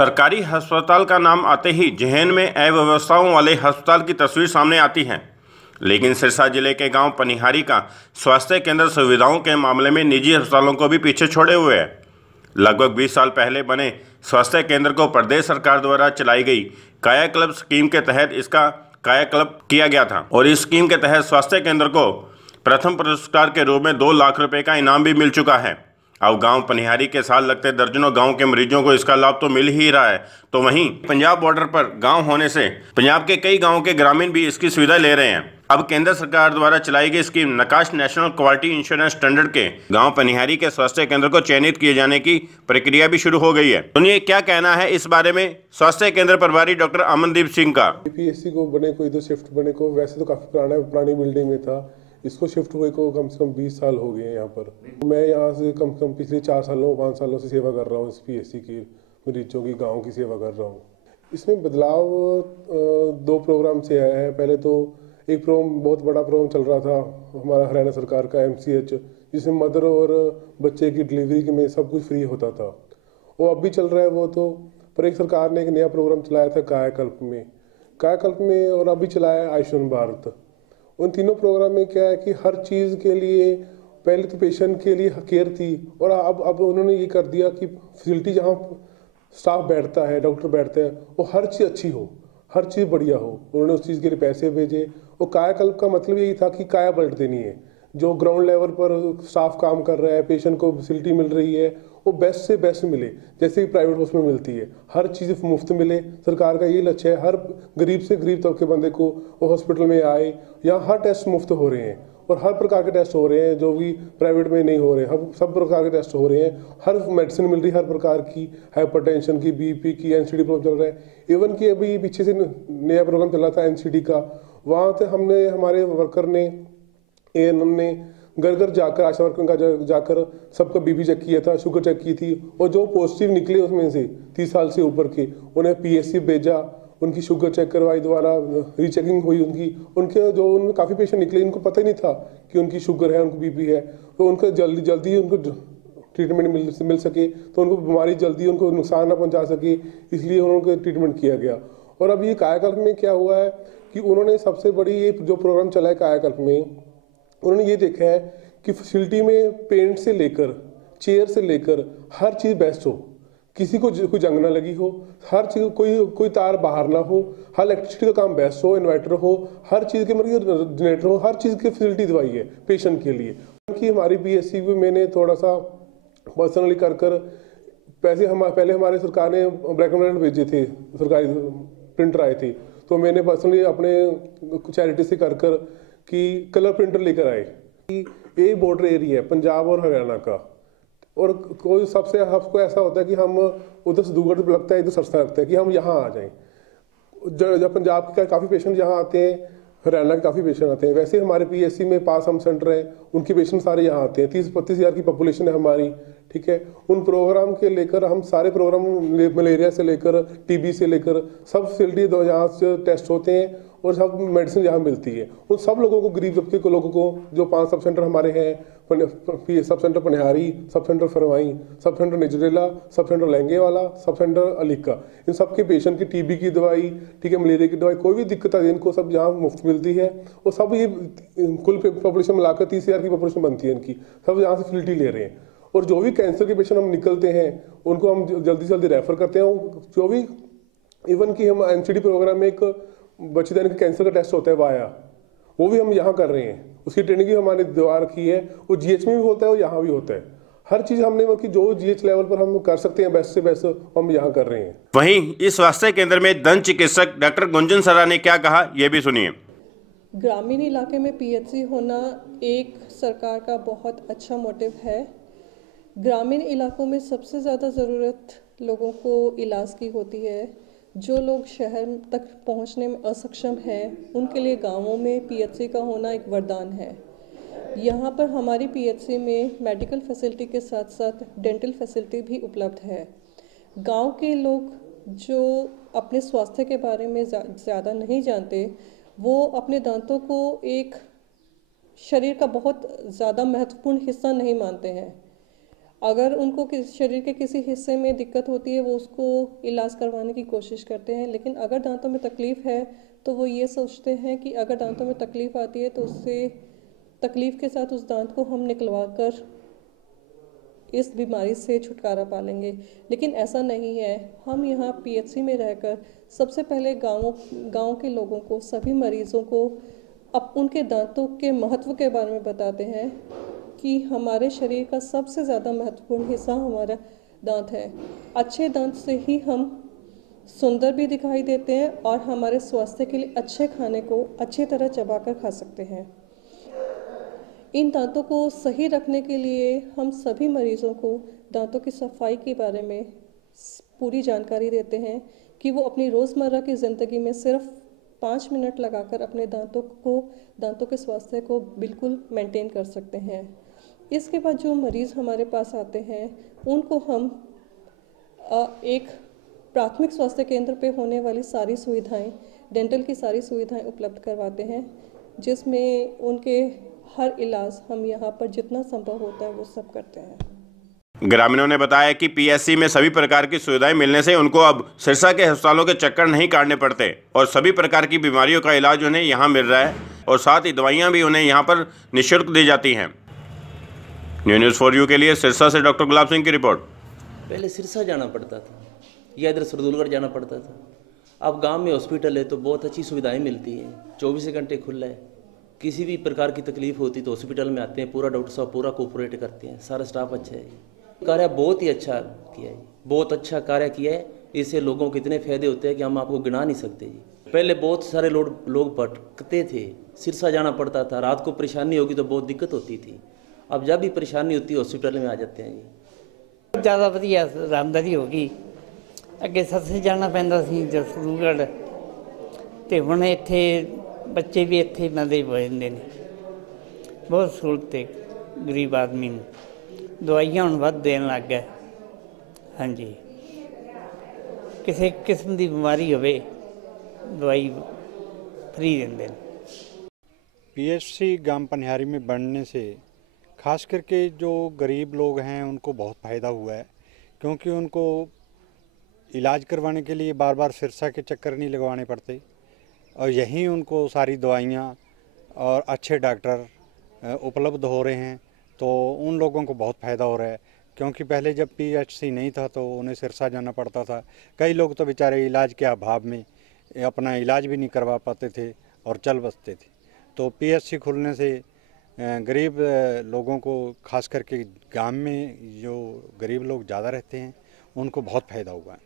सरकारी अस्पताल का नाम आते ही जहन में अव्यवस्थाओं वाले अस्पताल की तस्वीर सामने आती है, लेकिन सिरसा जिले के गांव पनिहारी का स्वास्थ्य केंद्र सुविधाओं के मामले में निजी अस्पतालों को भी पीछे छोड़े हुए है। लगभग 20 साल पहले बने स्वास्थ्य केंद्र को प्रदेश सरकार द्वारा चलाई गई कायाकल्प स्कीम के तहत इसका कायाकल्प किया गया था और इस स्कीम के तहत स्वास्थ्य केंद्र को प्रथम पुरस्कार के रूप में 2 लाख रुपए का इनाम भी मिल चुका है। अब गांव पनिहारी के साथ लगते दर्जनों गांव के मरीजों को इसका लाभ तो मिल ही रहा है, तो वहीं पंजाब बॉर्डर पर गांव होने से पंजाब के कई गांवों के ग्रामीण भी इसकी सुविधा ले रहे हैं। अब केंद्र सरकार द्वारा चलाई गई स्कीम नकाश नेशनल क्वालिटी इंश्योरेंस स्टैंडर्ड के गांव पनिहारी के स्वास्थ्य केंद्र को चयनित किए जाने की प्रक्रिया भी शुरू हो गई है। सुनिए क्या कहना है इस बारे में स्वास्थ्य केंद्र प्रभारी डॉक्टर अमनदीप सिंह का। पीएससी को बने को इधर शिफ्ट बने को वैसे तो काफी पुरानी बिल्डिंग में था, इसको शिफ्ट हुए को कम से कम 20 साल हो गए हैं। यहाँ पर मैं यहाँ से कम से कम पिछले 5 सालों से सेवा कर रहा हूँ। इस पीएससी की मरीजों की गाँव की सेवा कर रहा हूँ। इसमें बदलाव 2 प्रोग्राम से आया है। पहले तो एक प्रोग्राम, बहुत बड़ा प्रोग्राम चल रहा था हमारा हरियाणा सरकार का MCH, जिसमें मदर और बच्चे की डिलीवरी में सब कुछ फ्री होता था। वो अब भी चल रहा है वो तो, पर एक सरकार ने एक नया प्रोग्राम चलाया था कायाकल्प में और अभी चलाया है आयुष्मान भारत। उन तीनों प्रोग्राम में क्या है कि हर चीज़ के लिए पहले तो पेशेंट के लिए केयर थी और अब उन्होंने ये कर दिया कि फैसिलिटी जहाँ स्टाफ बैठता है, डॉक्टर बैठते हैं, वो हर चीज़ अच्छी हो, हर चीज़ बढ़िया हो। उन्होंने उस चीज़ के लिए पैसे भेजे। और कायाकल्प का मतलब यही था कि काया पलट देनी है। जो ग्राउंड लेवल पर स्टाफ काम कर रहा है, पेशेंट को फैसिलिटी मिल रही है, वो बेस्ट से बेस्ट मिले, जैसे कि प्राइवेट हॉस्पिटल में मिलती है। हर चीज़ मुफ्त मिले, सरकार का यही लक्ष्य है। हर गरीब से गरीब तबके बंदे को वो हॉस्पिटल में आए। यहाँ हर टेस्ट मुफ्त हो रहे हैं और हर प्रकार के टेस्ट हो रहे हैं जो भी प्राइवेट में नहीं हो रहे हैं। सब प्रकार के टेस्ट हो रहे हैं, हर मेडिसिन मिल रही है, हर प्रकार की, हाइपरटेंशन की, BP की, NCD प्रोग्राम चल रहा है। इवन कि अभी पीछे से नया प्रोग्राम चला था NCD का, वहाँ से हमने, हमारे वर्कर ने, ANM ने घर घर जाकर, आशा वर्कर का जाकर सबका BP चेक किया था, शुगर चेक की थी, और जो पॉजिटिव निकले उसमें से 30 साल से ऊपर के, उन्हें PSC भेजा, उनकी शुगर चेक करवाई, दोबारा रीचेकिंग हुई उनके जो उनमें काफ़ी पेशेंट निकले, इनको पता ही नहीं था कि उनकी शुगर है, उनको BP है, तो उनको जल्दी उनको ट्रीटमेंट मिल सके, तो उनको बीमारी जल्दी उनको नुकसान ना पहुंचा सके, इसलिए उनको ट्रीटमेंट किया गया। और अब ये कायाकल्प में क्या हुआ है कि उन्होंने सबसे बड़ी ये जो प्रोग्राम चला है कायाकल्प में, उन्होंने ये देखा है कि फैसिलिटी में पेंट से लेकर, चेयर से लेकर हर चीज़ बेस्ट हो, किसी को कोई जंग ना लगी हो, हर चीज़ कोई तार बाहर ना हो, हर इलेक्ट्रिसिटी का काम बेस्ट हो, इन्वर्टर हो, हर चीज़ के मतलब जनरेटर हो, हर चीज़ की फैसिलिटी दवाई है पेशेंट के लिए। उनकी हमारी PSC भी मैंने थोड़ा सा पर्सनली कर पैसे पहले हमारे सरकार ने ब्लैक एंड व्हाइट भेजे थे, सरकारी प्रिंटर आए थे, तो मैंने पर्सनली अपने चैरिटी से कर कि कलर प्रिंटर लेकर आए। ये बॉर्डर एरिया है पंजाब और हरियाणा का, और कोई सबको ऐसा होता है कि हम उधर से दूर लगता है, इधर सस्ता लगता है कि हम यहाँ आ जाएं। जब पंजाब के काफ़ी पेशेंट यहाँ आते हैं, हरियाणा के काफ़ी पेशेंट आते हैं। वैसे हमारे PSC में पास हम सेंटर हैं, उनके पेशेंट सारे यहाँ आते हैं। 30-32 हज़ार की पॉपुलेशन है हमारी, ठीक है। उन प्रोग्राम के लेकर हम सारे प्रोग्राम, मलेरिया से लेकर TB से लेकर सब फैसिलिटी यहाँ से टेस्ट होते हैं और सब मेडिसिन यहाँ मिलती है। उन सब लोगों को, गरीब तबके के लोगों को, जो 5 सब सेंटर हमारे हैं, सब सेंटर पनिहारी, sub centre फरवाई, sub centre निजरेला, sub centre लहंगेवाला, sub centre अलीका, इन सब के पेशेंट की TB की दवाई, ठीक है, मलेरिया की दवाई, कोई भी दिक्कत है इनको सब यहाँ मुफ्त मिलती है। और सब ये कुल पॉपुलेशन मिलाकर 30 हज़ार की पॉपुलेशन बनती है इनकी, सब यहाँ से फैसिलिटी ले रहे हैं। और जो भी कैंसर के पेशेंट हम निकलते हैं उनको हम जल्दी से जल्दी रेफर करते हैं। जो भी, इवन कि हम NCD प्रोग्राम में एक बच्चेदानी का कैंसर का टेस्ट होता है वाया, वो भी हम यहाँ कर रहे हैं। उसकी ट्रेनिंग भी हमारे द्वारा की है। वो GH में भी होता है और यहाँ भी होता है। हर चीज़ हमने मतलब जो GH लेवल पर हम कर सकते हैं बेस्ट से बेस्ट, हम यहाँ कर रहे हैं। वहीं इस स्वास्थ्य केंद्र में दंत चिकित्सक डॉक्टर गुंजन सरा ने क्या कहा, ये भी सुनिए। ग्रामीण इलाके में PHC होना एक सरकार का बहुत अच्छा मोटिव है। ग्रामीण इलाकों में सबसे ज़्यादा ज़रूरत लोगों को इलाज की होती है। जो लोग शहर तक पहुंचने में असक्षम हैं, उनके लिए गांवों में PHC का होना एक वरदान है। यहाँ पर हमारी PHC में मेडिकल फैसिलिटी के साथ साथ डेंटल फैसिलिटी भी उपलब्ध है। गांव के लोग जो अपने स्वास्थ्य के बारे में ज़्यादा नहीं जानते, वो अपने दांतों को एक शरीर का बहुत ज़्यादा महत्वपूर्ण हिस्सा नहीं मानते हैं। अगर उनको शरीर के किसी हिस्से में दिक्कत होती है वो उसको इलाज करवाने की कोशिश करते हैं, लेकिन अगर दांतों में तकलीफ़ है तो वो ये सोचते हैं कि अगर दांतों में तकलीफ़ आती है तो उससे तकलीफ़ के साथ उस दांत को हम निकलवा कर इस बीमारी से छुटकारा पा लेंगे। लेकिन ऐसा नहीं है। हम यहाँ पीएचसी में रहकर सबसे पहले गाँव के लोगों को, सभी मरीज़ों को अब उनके दांतों के महत्व के बारे में बताते हैं कि हमारे शरीर का सबसे ज़्यादा महत्वपूर्ण हिस्सा हमारा दांत है। अच्छे दांत से ही हम सुंदर भी दिखाई देते हैं और हमारे स्वास्थ्य के लिए अच्छे खाने को अच्छी तरह चबाकर खा सकते हैं। इन दांतों को सही रखने के लिए हम सभी मरीज़ों को दांतों की सफाई के बारे में पूरी जानकारी देते हैं कि वो अपनी रोज़मर्रा की ज़िंदगी में सिर्फ 5 मिनट लगाकर अपने दांतों के स्वास्थ्य को बिल्कुल मेंटेन कर सकते हैं। इसके बाद जो मरीज़ हमारे पास आते हैं उनको हम एक प्राथमिक स्वास्थ्य केंद्र पे होने वाली सारी सुविधाएं, डेंटल की सारी सुविधाएं उपलब्ध करवाते हैं, जिसमें उनके हर इलाज हम यहाँ पर जितना संभव होता है वो सब करते हैं। ग्रामीणों ने बताया कि पीएचसी में सभी प्रकार की सुविधाएं मिलने से उनको अब सिरसा के अस्पतालों के चक्कर नहीं काटने पड़ते और सभी प्रकार की बीमारियों का इलाज उन्हें यहाँ मिल रहा है और साथ ही दवाइयाँ भी उन्हें यहाँ पर निःशुल्क दी जाती हैं। न्यूज़ फॉर यू के लिए सिरसा से डॉक्टर गुलाब सिंह की रिपोर्ट। पहले सिरसा जाना पड़ता था या इधर सरदुलगढ़ जाना पड़ता था। अब गांव में हॉस्पिटल है तो बहुत अच्छी सुविधाएं मिलती हैं, 24 घंटे खुला है। किसी भी प्रकार की तकलीफ होती तो हॉस्पिटल में आते हैं, पूरा डॉक्टर साहब पूरा कोऑपरेट करते हैं, सारा स्टाफ अच्छा है। कार्य बहुत ही अच्छा किया है, बहुत अच्छा कार्य किया है। इससे लोगों को इतने फायदे होते हैं कि हम आपको गिना नहीं सकते जी। पहले बहुत सारे लोग भटकते थे, सिरसा जाना पड़ता था, रात को परेशानी होगी तो बहुत दिक्कत होती थी। अब जब भी परेशानी होती है हॉस्पिटल में आ जाते हैं जी। ज़्यादा वधिया आरामदारी हो गई। अगे सत्से जाना पैंदा सी सरदुलगढ़, ते हुण इत्थे बच्चे भी इत्थे नंदे हो जांदे ने। बहुत सहूलत है गरीब आदमी नूं, दवाइयां हुण वध देण लग गए। हाँ जी, किसी किस्म की बीमारी होवे दवाई फ्री देंदे ने। पीएचसी गांव पनिहारी में बनने से खास करके जो गरीब लोग हैं उनको बहुत फ़ायदा हुआ है, क्योंकि उनको इलाज करवाने के लिए बार बार सिरसा के चक्कर नहीं लगवाने पड़ते और यहीं उनको सारी दवाइयाँ और अच्छे डॉक्टर उपलब्ध हो रहे हैं। तो उन लोगों को बहुत फ़ायदा हो रहा है, क्योंकि पहले जब पीएचसी नहीं था तो उन्हें सिरसा जाना पड़ता था। कई लोग तो बेचारे इलाज के अभाव में अपना इलाज भी नहीं करवा पाते थे और चल बसते थे। तो पीएचसी खुलने से गरीब लोगों को, खास करके गांव में जो गरीब लोग ज़्यादा रहते हैं, उनको बहुत फ़ायदा हुआ है।